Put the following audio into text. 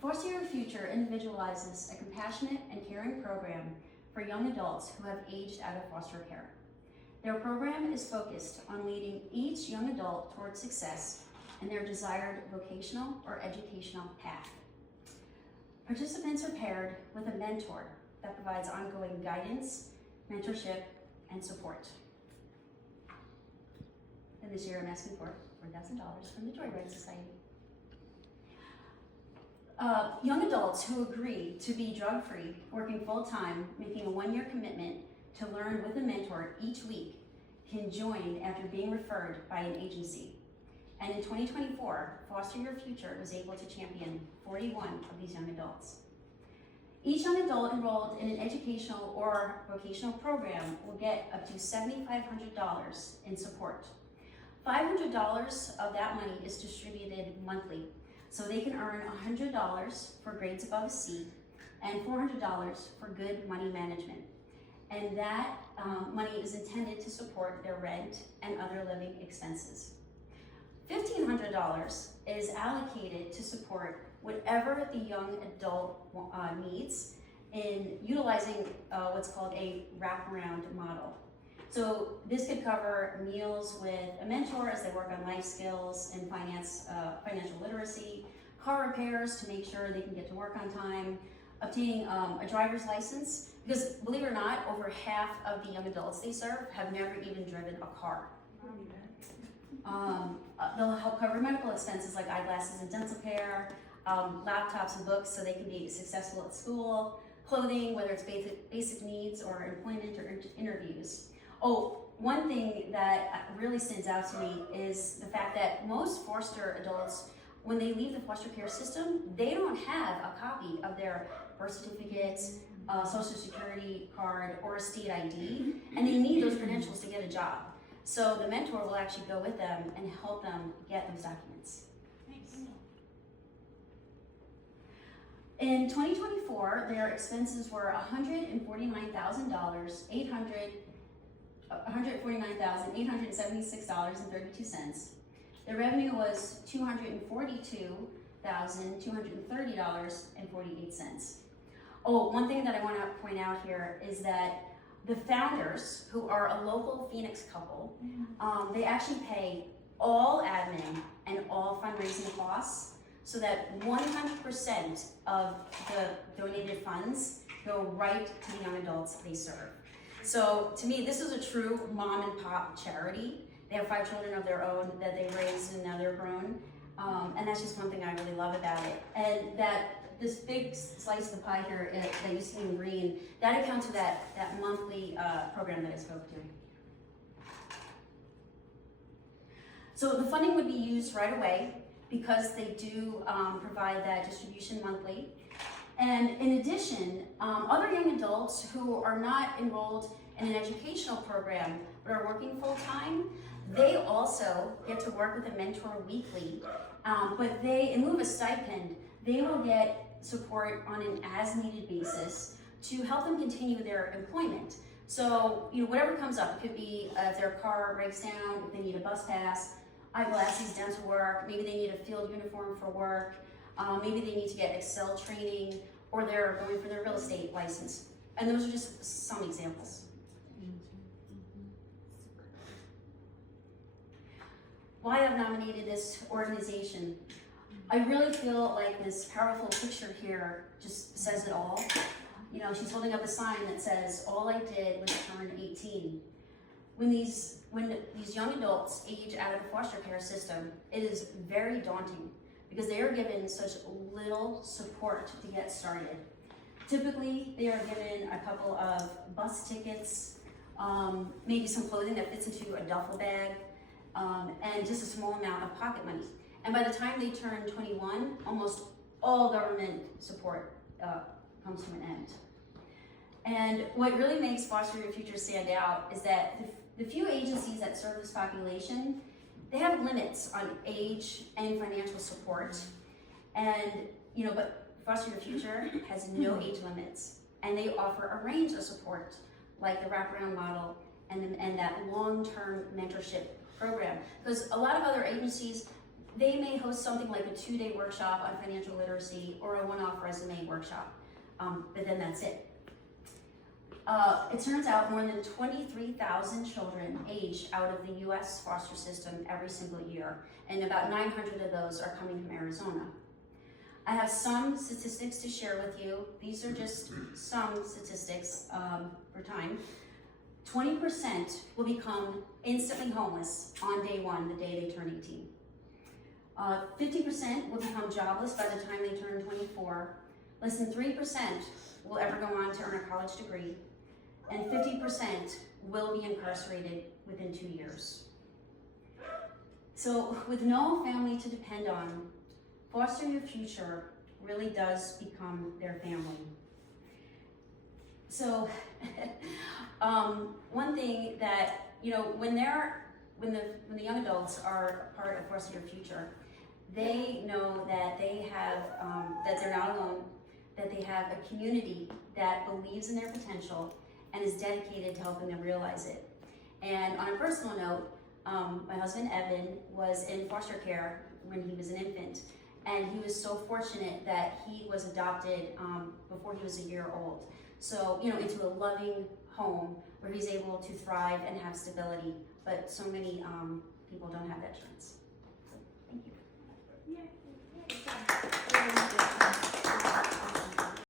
Foster Your Future individualizes a compassionate and caring program for young adults who have aged out of foster care. Their program is focused on leading each young adult towards success in their desired vocational or educational path. Participants are paired with a mentor that provides ongoing guidance, mentorship, and support. And this year I'm asking for $4,000 from the Joyride Society. Young adults who agree to be drug-free, working full-time, making a one-year commitment to learn with a mentor each week can join after being referred by an agency. And in 2024, Foster Your Future was able to champion 41 of these young adults. Each young adult enrolled in an educational or vocational program will get up to $7,500 in support. $500 of that money is distributed monthly, so they can earn $100 for grades above a C and $400 for good money management. And that money is intended to support their rent and other living expenses. $1,500 is allocated to support whatever the young adult needs in utilizing what's called a wraparound model. So this could cover meals with a mentor as they work on life skills and financial literacy, car repairs to make sure they can get to work on time, obtaining a driver's license, because believe it or not, over half of the young adults they serve have never even driven a car. They'll help cover medical expenses like eyeglasses and dental care, laptops and books so they can be successful at school, clothing, whether it's basic needs or employment or interviews. Oh, one thing that really stands out to me is the fact that most foster adults, when they leave the foster care system, they don't have a copy of their birth certificates, social security card, or a state ID, and they need those credentials to get a job. So the mentor will actually go with them and help them get those documents. Nice. In 2024, their expenses were $149,876.32. Their revenue was $242,230.48. Oh, one thing that I want to point out here is that the founders, who are a local Phoenix couple, they actually pay all admin and all fundraising costs so that 100% of the donated funds go right to the young adults they serve. So to me, this is a true mom and pop charity. They have 5 children of their own that they raised and now they're grown. And that's just one thing I really love about it. And that this big slice of the pie here that you see in green, that accounts for that monthly program that I spoke to. So the funding would be used right away because they do provide that distribution monthly. And in addition, other young adults who are not enrolled in an educational program but are working full-time, they also get to work with a mentor weekly, but they, in lieu of a stipend, they will get support on an as-needed basis to help them continue their employment. So, whatever comes up, it could be if their car breaks down, if they need a bus pass, eyeglasses, dental work, maybe they need a field uniform for work, maybe they need to get Excel training, or they're going for their real estate license. And those are just some examples. Why I've nominated this organization. I really feel like this powerful picture here just says it all. She's holding up a sign that says, "All I did was turn 18." When these young adults age out of the foster care system, it is very daunting because they are given such little support to get started. Typically, they are given a couple of bus tickets, maybe some clothing that fits into a duffel bag, and just a small amount of pocket money. And by the time they turn 21, almost all government support comes to an end. And what really makes Foster Your Future stand out is that the few agencies that serve this population, they have limits on age and financial support. And, but Foster Your Future has no age limits. And they offer a range of support, like the wraparound model and that long-term mentorship program. Because a lot of other agencies, they may host something like a 2-day workshop on financial literacy or a one-off resume workshop, but then that's it. It turns out more than 23,000 children age out of the U.S. foster system every single year, and about 900 of those are coming from Arizona. I have some statistics to share with you. These are just some statistics for time. 20% will become instantly homeless on day one, the day they turn 18. 50% will become jobless by the time they turn 24. Less than 3% will ever go on to earn a college degree. And 50% will be incarcerated within 2 years. So with no family to depend on, Foster Your Future really does become their family. So one thing that, you know, when the young adults are part of Foster Your Future, they know that they have, that they're not alone, that they have a community that believes in their potential and is dedicated to helping them realize it. And on a personal note, my husband Evan was in foster care when he was an infant, and he was so fortunate that he was adopted before he was a year old. So, you know, into a loving home where he's able to thrive and have stability, but so many people don't have that chance. So, thank you. Yeah.